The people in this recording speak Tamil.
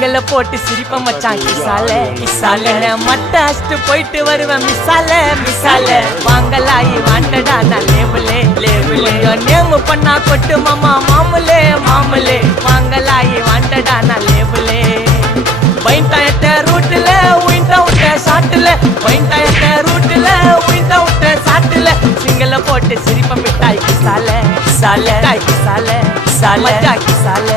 சிங்கல போட்டு சிரிப்ப மச்சான் கிசால மட்ட அஷ்டு போயிட்டு வருவேன் மிசால வாங்கலாயி வாண்டடா நான் லேபிளே நேம் பண்ணா கொட்டு மாமுலே வாங்கலாயி வாண்டடா நான் லேபிளே வைண்டாயத்த ரூட்ல உயிண்டா விட்ட சாட்டுல சிங்கல போட்டு சிரிப்ப மிட்டாய் கிசால மச்சா கிசால